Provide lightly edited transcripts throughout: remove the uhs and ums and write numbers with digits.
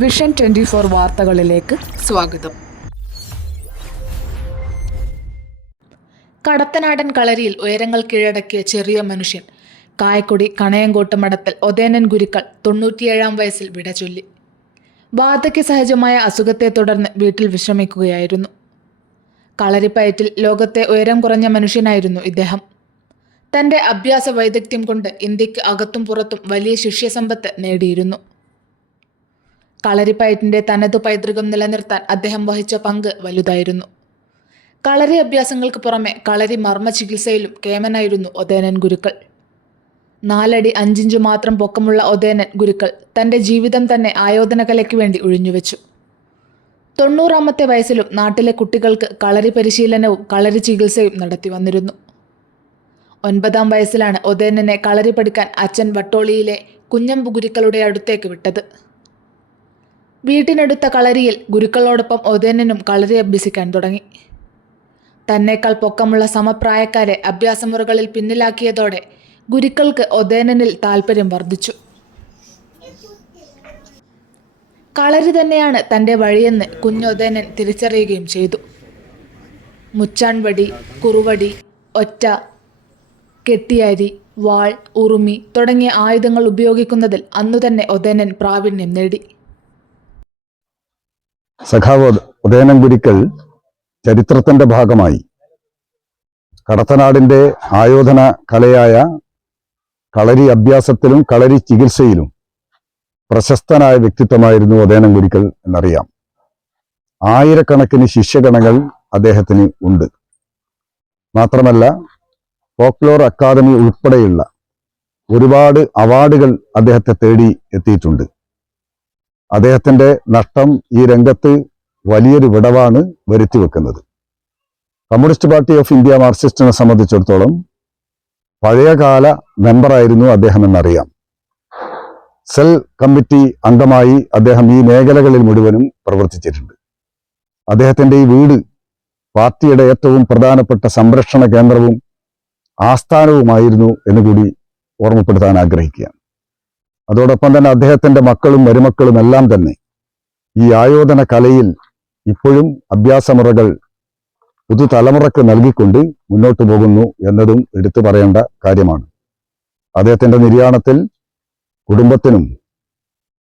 Vision 24 വാർത്തകളിലേക്ക് സ്വാഗതം. കടത്തനാടൻ കളരിയിൽ ഉയരങ്ങൾ കീഴടക്കിയ ചെറിയ മനുഷ്യൻ. കായക്കൊടി കണയങ്കോട്ട് മഠത്തിൽ ഒതേനൻ ഗുരുക്കൾ 97-ാം വയസ്സിൽ വിട ചൊല്ലി. വാർദ്ധക്യ സഹജമായ അസുഖത്തെ തുടർന്ന് വീട്ടിൽ വിശ്രമിക്കുകയായിരുന്നു. കളരിപ്പയറ്റിൽ ലോകത്തെ ഉയരം കുറഞ്ഞ മനുഷ്യനായിരുന്നു ഇദ്ദേഹം. തൻ്റെ അഭ്യാസ വൈദഗ്ധ്യം കൊണ്ട് ഇന്ത്യക്ക് അകത്തും പുറത്തും വലിയ ശിഷ്യസമ്പത്ത് നേടിയിരുന്നു. കളരിപ്പയറ്റിൻ്റെ തനതു പൈതൃകം നിലനിർത്താൻ അദ്ദേഹം വഹിച്ച പങ്ക് വലുതായിരുന്നു. കളരി അഭ്യാസങ്ങൾക്ക് പുറമെ കളരി മർമ്മ ചികിത്സയിലും കേമനായിരുന്നു ഒതേനൻ ഗുരുക്കൾ. 4 അടി 5 ഇഞ്ച് മാത്രം പൊക്കമുള്ള ഒതേനൻ ഗുരുക്കൾ തൻ്റെ ജീവിതം തന്നെ ആയോധന കലയ്ക്ക് വേണ്ടി ഒഴിഞ്ഞുവെച്ചു. 90-ാമത്തെ വയസ്സിലും നാട്ടിലെ കുട്ടികൾക്ക് കളരി പരിശീലനവും കളരി ചികിത്സയും നടത്തി വന്നിരുന്നു. 9-ാം വയസ്സിലാണ് ഒതേനനെ കളരി പഠിക്കാൻ അച്ഛൻ വട്ടോളിയിലെ കുഞ്ഞമ്പു ഗുരുക്കളുടെ അടുത്തേക്ക് വിട്ടത്. വീട്ടിനടുത്ത കളരിയിൽ ഗുരുക്കളോടൊപ്പം ഒതേനനും കളരി അഭ്യസിക്കാൻ തുടങ്ങി. തന്നേക്കാൾ പൊക്കമുള്ള സമപ്രായക്കാരെ അഭ്യാസമുറകളിൽ പിന്നിലാക്കിയതോടെ ഗുരുക്കൾക്ക് ഒതേനനിൽ താൽപ്പര്യം വർദ്ധിച്ചു. കളരി തന്നെയാണ് തൻ്റെ വഴിയെന്ന് കുഞ്ഞൊതേനൻ തിരിച്ചറിയുകയും ചെയ്തു. മുച്ചാൺവടി, കുറുവടി, ഒറ്റ, കെട്ടിയാരി, വാൾ, ഉറുമി തുടങ്ങിയ ആയുധങ്ങൾ ഉപയോഗിക്കുന്നതിൽ അന്നുതന്നെ ഒതേനൻ പ്രാവീണ്യം നേടി. സഖാവ് ഒതേനൻ ഗുരുക്കൾ ചരിത്രത്തിന്റെ ഭാഗമായി കടത്തനാടിന്റെ ആയോധന കലയായ കളരി അഭ്യാസത്തിലും കളരി ചികിത്സയിലും പ്രശസ്തനായ വ്യക്തിത്വമായിരുന്നു ഒതേനൻ ഗുരുക്കൾ എന്നറിയാം. ആയിരക്കണക്കിന് ശിഷ്യഗണങ്ങൾ അദ്ദേഹത്തിന് ഉണ്ട്. മാത്രമല്ല ഫോക്ലോർ അക്കാദമി ഉൾപ്പെടെയുള്ള ഒരുപാട് അവാർഡുകൾ അദ്ദേഹത്തെ തേടി എത്തിയിട്ടുണ്ട്. അദ്ദേഹത്തിന്റെ നഷ്ടം ഈ രംഗത്ത് വലിയൊരു വിടവാണ് വരുത്തിവെക്കുന്നത്. കമ്മ്യൂണിസ്റ്റ് പാർട്ടി ഓഫ് ഇന്ത്യ മാർക്സിസ്റ്റിനെ സംബന്ധിച്ചിടത്തോളം പഴയകാല മെമ്പറായിരുന്നു അദ്ദേഹം എന്നറിയാം. സെൽ കമ്മിറ്റി അംഗമായി അദ്ദേഹം ഈ മേഖലകളിൽ മുഴുവനും പ്രവർത്തിച്ചിട്ടുണ്ട്. അദ്ദേഹത്തിന്റെ ഈ വീട് പാർട്ടിയുടെ ഏറ്റവും പ്രധാനപ്പെട്ട സംരക്ഷണ കേന്ദ്രവും ആസ്ഥാനവുമായിരുന്നു എന്നുകൂടി ഓർമ്മപ്പെടുത്താൻ ആഗ്രഹിക്കുകയാണ്. അതോടൊപ്പം തന്നെ അദ്ദേഹത്തിന്റെ മക്കളും മരുമക്കളും എല്ലാം തന്നെ ഈ ആയോധന കലയിൽ ഇപ്പോഴും അഭ്യാസമുറകൾ പുതുതലമുറക്ക് നൽകിക്കൊണ്ട് മുന്നോട്ട് പോകുന്നു എന്നതും എടുത്തു പറയേണ്ട കാര്യമാണ്. അദ്ദേഹത്തിന്റെ നിര്യാണത്തിൽ കുടുംബത്തിനും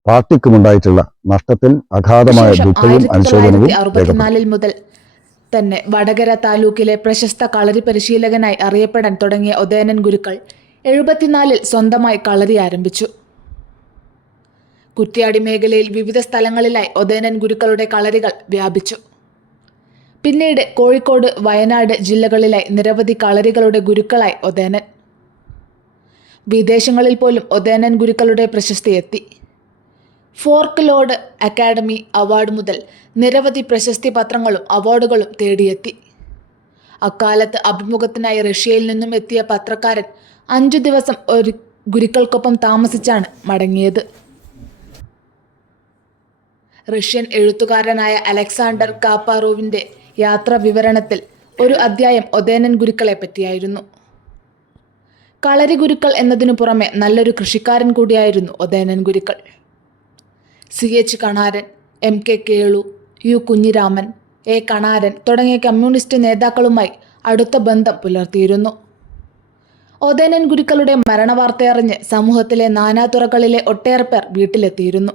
പാർട്ടിക്കുമുണ്ടായിട്ടുള്ള നഷ്ടത്തിൽ അഗാധമായ ദുഃഖവും അനുശോചനവും 1964 മുതൽ തന്നെ വടകര താലൂക്കിലെ പ്രശസ്ത കളരി പരിശീലകനായി അറിയപ്പെടാൻ തുടങ്ങിയ ഒതേനൻ ഗുരുക്കൾ 74-ൽ സ്വന്തമായി കളരി ആരംഭിച്ചു. കുറ്റ്യാടി മേഖലയിൽ വിവിധ സ്ഥലങ്ങളിലായി ഒതേനൻ ഗുരുക്കളുടെ കളരികൾ വ്യാപിച്ചു. പിന്നീട് കോഴിക്കോട്, വയനാട് ജില്ലകളിലായി നിരവധി കളരികളുടെ ഗുരുക്കളായി ഒതേനൻ. വിദേശങ്ങളിൽ പോലും ഒതേനൻ ഗുരുക്കളുടെ പ്രശസ്തി എത്തി. ഫോർക്ക് ലോർഡ് അക്കാഡമി അവാർഡ് മുതൽ നിരവധി പ്രശസ്തി പത്രങ്ങളും അവാർഡുകളും തേടിയെത്തി. അക്കാലത്ത് അഭിമുഖത്തിനായി റഷ്യയിൽ നിന്നും എത്തിയ പത്രക്കാരൻ 5 ദിവസം ഒരു ഗുരുക്കൾക്കൊപ്പം താമസിച്ചാണ് മടങ്ങിയത്. റഷ്യൻ എഴുത്തുകാരനായ അലക്സാണ്ടർ കാപ്പാറോവിൻ്റെ യാത്രാ വിവരണത്തിൽ ഒരു അധ്യായം ഒതേനൻ ഗുരുക്കളെ പറ്റിയായിരുന്നു. കളരി ഗുരുക്കൾ എന്നതിനു പുറമെ നല്ലൊരു കൃഷിക്കാരൻ കൂടിയായിരുന്നു ഒതേനൻ ഗുരുക്കൾ. CH Kanaran, MK Kelu, U Kunhiraman, A Kanaran തുടങ്ങിയ കമ്മ്യൂണിസ്റ്റ് നേതാക്കളുമായി അടുത്ത ബന്ധം പുലർത്തിയിരുന്നു. ഒതേനൻ ഗുരുക്കളുടെ മരണവാർത്തയറിഞ്ഞ് സമൂഹത്തിലെ നാനാതുറകളിലെ ഒട്ടേറെ പേർ വീട്ടിലെത്തിയിരുന്നു.